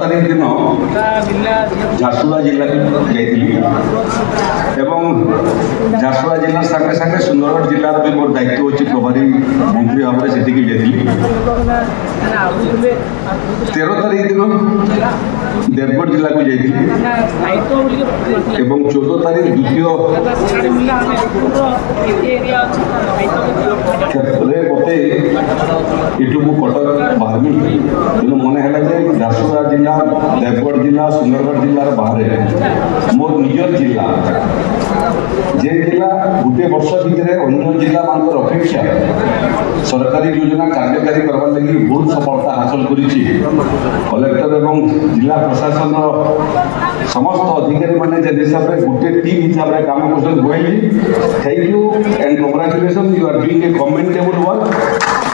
तारीख दिन झारसुगुड़ा जिला जाइली एवं झारसुगुड़ा जिला सागे सागे सुंदरगढ़ जिलार भी मोर दायित्व अच्छी प्रभारी मंत्री भाव में से जाइली 13 तारीख दिन देवगढ़ जिला को जाइली एवं 14 तारीख द्वितीय मत यू कटक बाहरी तेणु मन है झारसुगुड़ा जिला देवगढ़ जिला सुंदरगढ़ जिलार बाहर मोर निजर जिला जे जिला गोटे वर्ष भितर अन्य जिला मान अपेक्षा सरकारी योजना कार्यकारी करवार लगी बहुत सफलता हासिल करिछि। कलेक्टर एवं जिला प्रशासन समस्त अधिकारी मैंने हिसाब से गोटे टीम हिसाब से काम कर thank you and congratulation you are doing a commendable work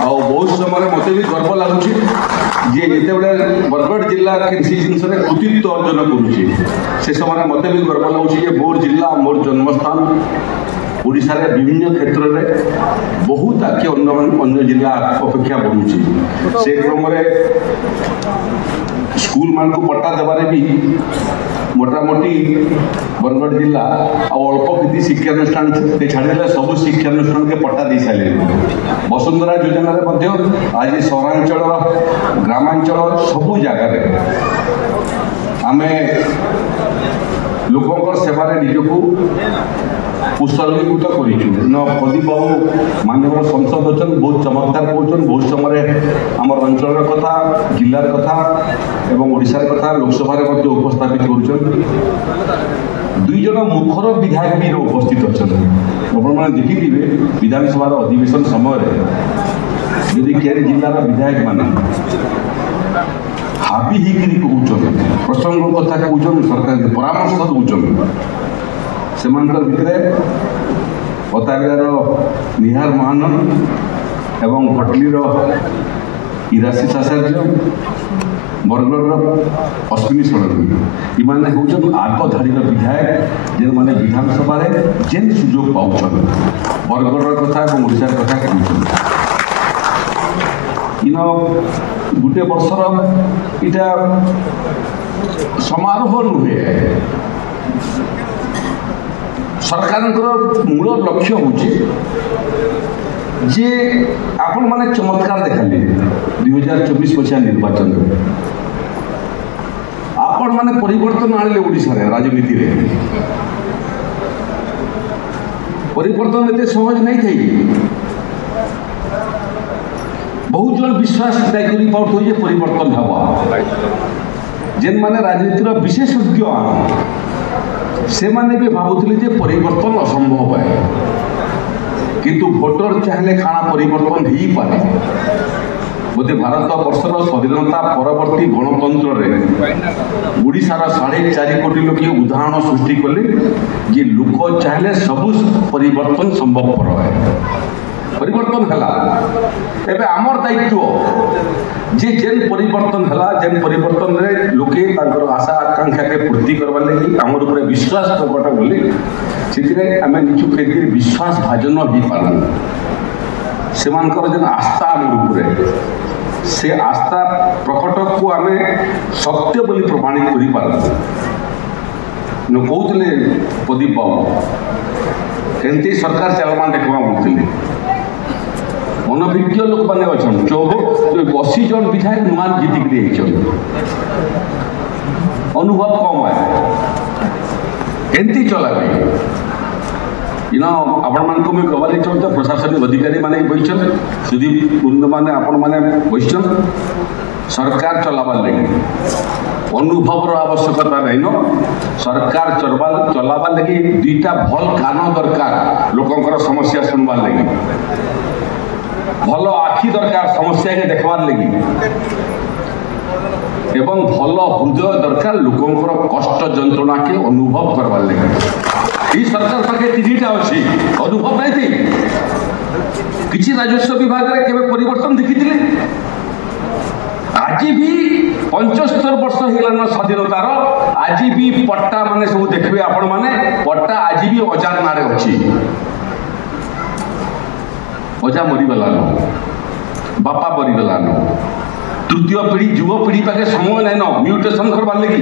आ बहुत समय मत भी गर्व लगुच जे जिते बरगढ़ जिला किसी जिनस कृतित्व अर्जन करुच्ची से समय मत भी गर्व लगुच मोर जिला मोर जन्मस्थान ओडिशा रे विभिन्न क्षेत्र में बहुत आगे अन्य जिला अपेक्षा बढ़ुची से क्रम स्कूल मान को पट्टा देवारे भी मोटामोटी बरगढ़ जिला अल्प किसी शिक्षानुष्ठान छाड़े सब शिक्षानुष्ठान के पट्टा दे सारे वसुंधरा योजना आज सहरांचल ग्रामांचल सबू जगार आम लोक सेवार निजक उत्सर्गीकृत कर प्रदीप बाबू माननीय संसद अच्छा बहुत चमत्कार कौन बहुत समय आम अंचल कथा जिलार कथा एवं ओडिशार कथा लोकसभा उपस्थापित कर दुई जन मुखर विधायक भी उपस्थित अच्छा आपने देखिए विधानसभा अधिवेशन समय यदि केरी जिलार विधायक मान हाबी होकर प्रसंग कथा कहते सरकार परामर्श दौरान से भितर पतागार निहार महानंद एवं भटलीर इराशीष आचार्य बरगढ़ अश्विनी षडंगी इमाने हूँ आगधाड़ी विधायक जो मैंने विधानसभा जेन सुजोग पाँच बरगढ़ कथा और ओडिशार कथा कहते इन गोटे वर्षर इटा समारोह नुहे सरकार मूल लक्ष्य हूँ जे आपण माने चमत्कार देखले 2024 पछिया निर्वाचन आपण माने परिवर्तन आले ओडिशा रे राजनीति रे परिवर्तन एते सहज नहीं थई बहुत जन विश्वास करी पाउत जे परिवर्तन हवा जेन माने राजनीति रो विशेषज्ञ से माने भी भावुले जे परिवर्तन असंभव है किंतु भोटर चाहे खाना परिवर्तन हो पाए बोधे भारत वर्षर स्वाधीनता परवर्ती गणतंत्र रे ओडिशार 4.5 कोटी लोक उदाहरण सृष्टि कले जे लोक चाहे सबु परिवर्तन संभवपर है परिवर्तन है एवं आमर दायित्व जे जेन परिवर्तन है जेन परिवर्तन रे लोके आशा आकांक्षा के पूर्ति करवा लगी आमर ऊपर विश्वास प्रकट बोली से आम निज के विश्वास भाजन हो पारन से जेन आस्था आमर ऊपर से आस्था प्रकट को आम सत्य बोली प्रमाणित कर पारन कहते प्रदीप बाबू केमती सरकार चलमा देखा बोलते अनभिज्ञ लोक मैंने अच्छा 80 जन विधायक नुआ जीतिक अनुभव कम है एमती चला इन आपण मान मुझे गवाली चाहूँ प्रशासनिक अधिकारी मैंने बहीचन सुदीप कुंद मैंने आपण मैंने बहीचन सरकार चलाबार लगे अनुभव आवश्यकता नहीं न सरकार चलाबार लगे दुईटा भल कान दरकार लोकंकर समस्या सुनबार लगे भल आखि दरकार समस्या के देखबार लगी एवं भल हृदय दरकार लोकंकर कष्ट जंत्रणा के अनुभव करवार लगी सरकार पाखे 3टा अच्छी अनुभव नहीं थी किसी राजस्व विभाग रे केबे परिवर्तन देखी आज भी 75 वर्ष होगा स्वाधीनतार आज भी पट्टा माने सब देखिए आपण माने पट्टा आज भी अजार नारे अच्छी अजा मरीगलान बापा मरीगलान तृतीय पीढ़ी युव पीढ़ी पाखे समय नाइन म्यूटेशन करवार लगी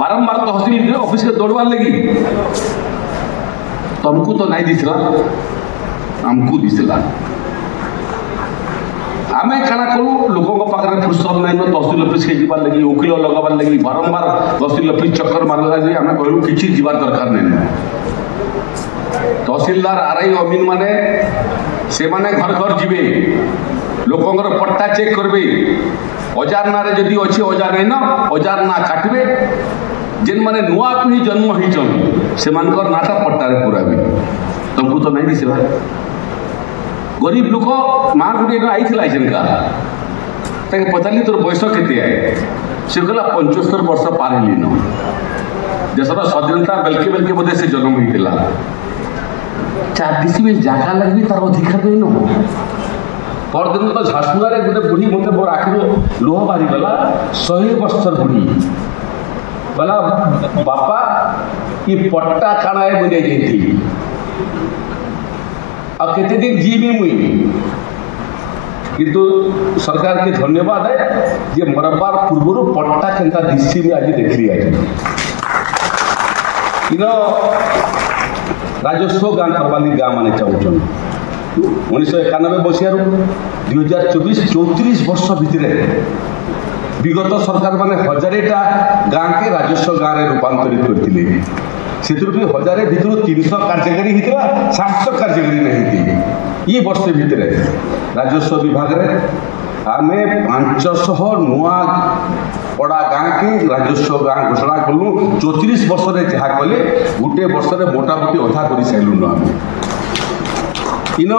बारंबार तहसील ऑफिस के दौड़वार लगी तुमको तो नहीं दिसला आमको दिसला आम काना करूँ लोकों पाखे फुर्सत नाइन तहसील ऑफिस के जीवार लगी वकिल लगाबार लगी बारंबार तहसील ऑफिस चक्कर मारला लगी आम कहलु किसी जीवार दरकार नहीं तहसीलदार आरआई अमीन माने से माने घर घर जीवे लोकंर पट्टा चेक करबे अजार ना जदि अच्छे अजार नहीं ना अजार ना काटबे जेन माने नुआ पीढ़ी जन्म होइछन से मानकर नाटा पट्टारे पुराबे तुमको तो नहीं दिसला गरीब लोक माँ गुटे आईला का पचारि तोर बयस केते से कहला 75 वर्ष पार हेलिन देशर स्वाधीनता बेलके बेलके बोधे से जन्म होता 4 डिसिमिल जगह लगी तार अधिकार नहीं न परदिन तो झारसुगुड़ा गोटे बुढ़ी मत मोर आखिर लुह बाहरी गला 100 वर्षर बुढ़ी बोला बापा ये पट्टा काना है मुझे थी अब केते दिन जीवी मुई किंतु सरकार के धन्यवाद है जे मरबार पूर्व पट्टा केनता दिसी में आज देखली आज इन राजस्व गाँ करवाली गाँ माने चाहून 1991 मसीह 2024 34 वर्ष भितर विगत सरकार माने 1000टा गाँ के राजस्व गाँ में रूपांतरित करते से 1000 भितर 300 कार्यकारी होता 700 कार्यकारी नहीं ये वर्ष भितर राजस्व विभाग में आम 500 नुआ पड़ा गाँ के राजस्व गाँ घोषणा कलु 34 वर्ष में जहाँ कले गोटे वर्ष में मोटामोटी अधा कर सारूँ आम इन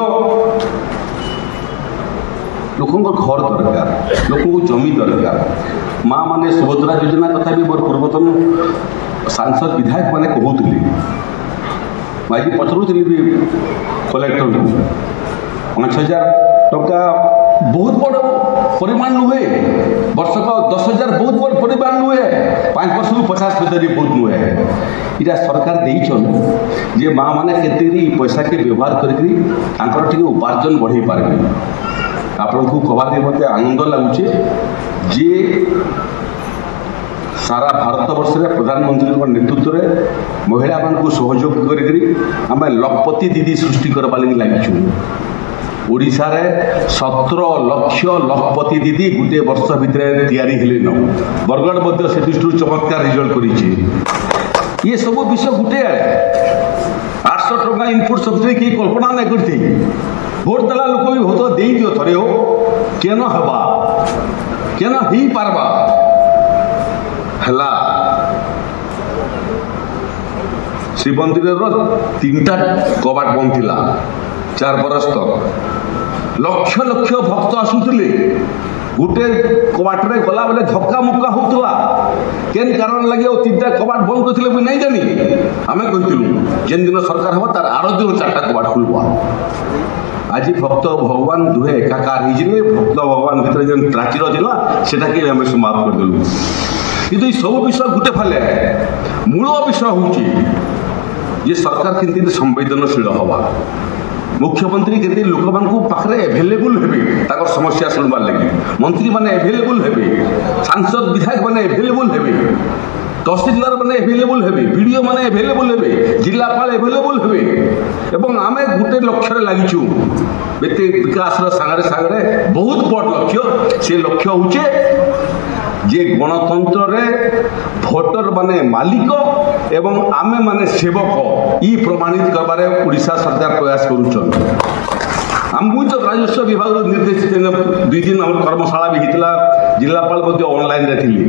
लोक घर दरकार लोक जमी दरकार माँ माने सुभद्रा योजना कथा भी मोर पूर्वतन सांसद विधायक मैंने कहते मुझे पचरुली भी कलेक्टर को 5000 टका बहुत बड़ परिमाण नुहे वर्षक 10,000 बहुत बड़ परिमाण नुहे 5 वर्ष 50 भीतर बहुत नुहे इटा सरकार देन जे माँ मैंने केते पैसा के व्यवहार कर उपार्जन बढ़े पारे आपन को कहवार मत आनंद लगुचे जे सारा भारत वर्ष में प्रधानमंत्री नेतृत्व में महिला मान सहयोग करें लखपति दीदी सृष्टि करवा लगी ओडिशा रे 17 लाख लखपति दीदी गोटे वर्ष भितर तैयारी हेले न बरगढ़ से दृष्टि चमत्कार रिजल्ट कर ये सब विषय गोटे 800 टका इनपुट सब्सिडी किए कल्पना नहीं करते भोट देला लोक भी भोट दे दियो थरे हो केन हवा केन ही पारबा हला श्री मंदिर 3टा कबाट बंद थिला 4 बरस तक लक्ष लक्ष भक्त आसुले गोटे कबाटे गला बेले धक्का मुक्का होता केन कारण लगे 3टा कबाट बंद करते मुझे नहीं जानी आम कहूँ जेन दिन सरकार हम तार आर दिन 4टा कबाट खुलवा आज भक्त भगवान दुहे एकाकार होइजिले भक्त भगवान भीतर जेन प्राचीर थिला सेटा के हम समाप्त कर देलु किंतु सब विषय गोटे फाले मूल विषय हूँ ये सरकार केमती संवेदनशील हवा मुख्यमंत्री केमती लोक मानू पाखे एभेलेबुल हे समस्या शुणवार लगे मंत्री मैंने एभेलेबुल हे सांसद विधायक मैंने एभेलेबुल हे तहसीलदार मैंने एभेलेबुल हे बीडीओ मैंने एभेलेबुल हे जिलापाल एभेलेबुल हे एवं आम गोटे लक्ष्य लगिचु विकास सागरे सागरे बहुत बड़ लक्ष्य से लक्ष्य हूँ जे गणतंत्र रे भोटर माने मालिक एवं आमे माने सेवक ई प्रमाणित करबारे ओडिशा सरकार प्रयास करूछन हमू तो राजस्व विभाग निर्देशित 2 दिन हम कर्मशाला भी हितला जिलापाल मध्ये ऑनलाइन रे थिली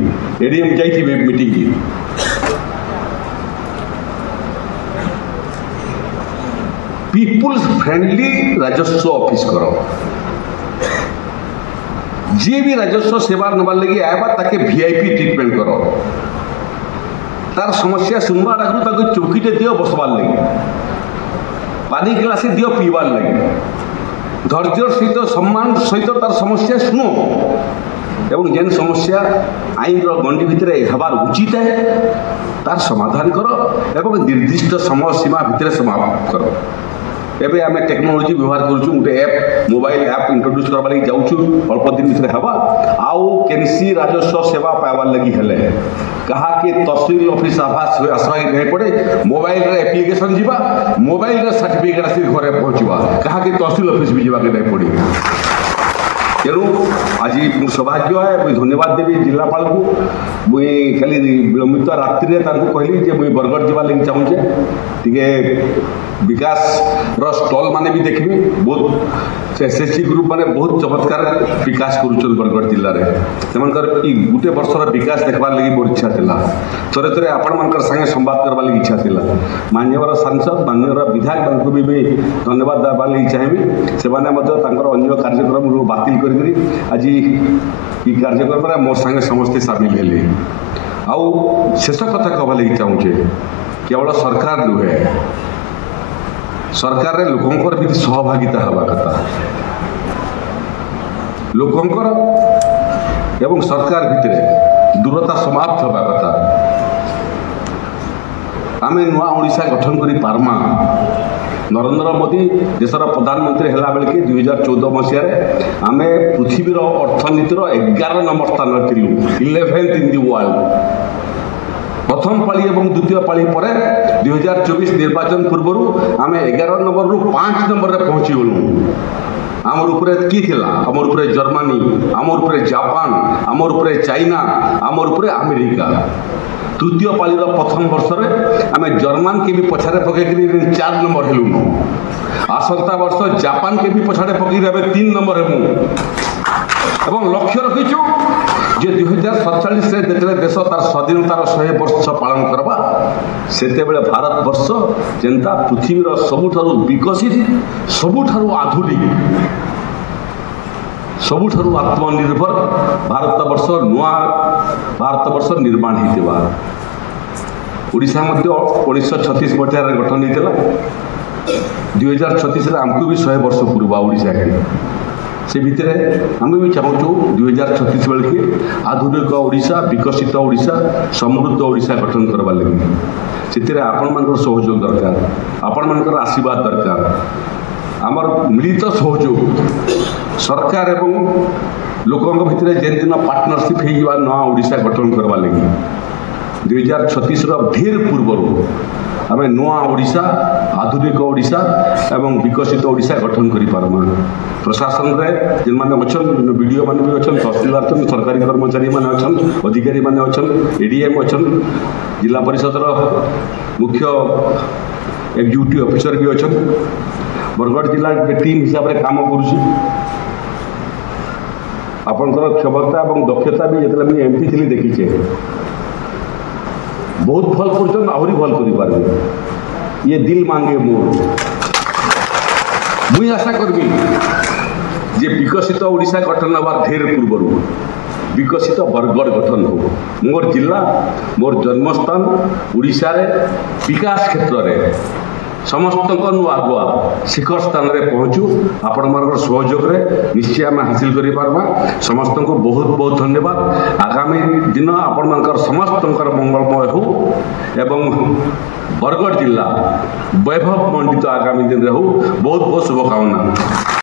एडीएम जाई मीटिंग की पीपुल्स फ्रेंडली राजस्व ऑफिस करो जी भी राजस्व सेवा नबार लगे आएगा ताके वीआईपी ट्रिटमेंट करो तार समस्या सुनवा आगु चौकीटे दियो बसबार लगे पानी गिलास दियो पीबार लगे धैर्य सहित सम्मान सहित तार समस्या शुणु एवं जेन समस्या आईन गंडी भितर हबार उचित है तार समाधान करो एवं निर्दिष्ट समय सीमा भितर समाप्त करो एबे आम टेक्नोलोजी व्यवहार करूँ गोटे ऐप मोबाइल ऐप इंट्रोड्यूस करवा लगी जाऊँ अल्प दिन भितर हवा आउ केनसी राजस्व सेवा पाइबार लगी हेले कहा कि तहसील ऑफिस आभास आसवा नहीं पड़े मोबाइल रे एप्लिकेशन जीवा मोबाइल रे सर्टिफिकेट आसी घरे पहुँचवा कहा कि तहसील ऑफिस भी जावाक नहीं पड़े तेणु आज मोर सौभाग्य है मुझे धन्यवाद देवी जिलापाल को मुई खाली विलंबित रात्रि कहली मुई बरगढ़ जावा लगी चाहूँचे टे विकास स्टॉल माने भी देखी बहुत एसएससी ग्रुप माने बहुत चमत्कार विकास करुचन बरगढ़ जिले में से गोटे वर्षर विकास देखबार लगी मोर इच्छा था थोड़े थोड़े आपण मान संगे संवाद करवा लगी इच्छा था माननीय सांसद माननीय विधायक को भी धन्यवाद देवा लगी चाहिए से अन्य कार्यक्रम बातिल करी आज ये कार्यक्रम में मोर संगे समस्ते सामिल हेले आउ शेष कथा कहवा लगी चाहूँचे केवल सरकार नुहे सरकार रे लोकंकर भी सहभागिता हवा कथा लोकंकर एवं सरकार भितर दूरता समाप्त हवा कथा आमे नुआ ओडिशा गठन करी पारमा नरेंद्र मोदी देशर प्रधानमंत्री है बेल कि 2014 मसीह आमे पृथ्वीर अर्थनीतिर 11 नंबर स्थान थिलु 11th इन द वर्ल्ड प्रथम पाली और द्वितीय पाली पर 2024 निर्वाचन पूर्व आम 11 नंबर रु 5 नंबर रे पहुँची गलु आमर उपरे की थिला आमर उपरे जर्मनी आमर उपरे जापान आमर उपरे चाइना आमर उपरे अमेरिका तृतीय पालीर प्रथम वर्ष में आम जर्मन के भी पछाड़े पकड़ 4 नंबर हेलुनु आसंता वर्ष जापान के भी पछाड़े पकड़ 3 नंबर हेमु एवं लक्ष्य रखीचु जे 2047 जो देश तार स्वाधीनतार 100 वर्ष पालन करवा से भारत वर्ष जेनता पृथ्वीर सबुठारु विकसित सबुठारु आधुनिक सबुठारु आत्मनिर्भर भारत वर्ष नुआ भारत वर्ष निर्माण होता ओडिशा मध्य 1936 मसीह गठन होता 2036 आमको भी 100 वर्ष पूर्व ओडिशा के से भितर आम भी चाहूँ 2036 बेल के आधुनिक ओडिशा विकसित ओडिशा समृद्ध ओडिशा गठन करवा लगी से आपण मान सहयोग दरकार आपण मान आशीर्वाद दरकार आमर मिलित सहयोग सरकार एवं लोकों भितर जेन दिन पार्टनरशिप हो नवा ओडिशा गठन करवा लगी 2036 ढेर पूर्व आम नुआ ओडिशा आधुनिक ओडिशा एवं विकसित ओडिशा गठन करि पारमा प्रशासन रे जिन माने अछन वीडियो माने भी अछन तहसीलदार छन सरकारी कर्मचारी माने अछन अधिकारी माने अछन एडीएम अछन जिला परिषद रो मुख्य एग्जीक्यूटिव ऑफिसर भी अछन बरगढ़ जिला के टीम हिसाब रे काम करूछी आपनकर क्षमता एवं दक्षता भी जतले मैं एमपी थिली देखिछे बहुत भल कर आहरी भल कर ये दिल मांगे मोर मुई आशा करबी जे विकसित ओडिशा गठन हबार ढेर पूर्व विकसित बरगढ़ गठन हो मोर जिला मोर जन्मस्थान ओडिशा रे विकास क्षेत्र रे समस्त आगुआ शिखर स्थान में पहुँचू आपण मान सहयोग निश्चय आम हासिल कर समस्त को बहुत बहुत धन्यवाद आगामी दिन आपण मान समस्त मंगलमय हो एवं बरगढ़ जिला वैभव मंडित आगामी दिन हो बहुत बहुत शुभकामना।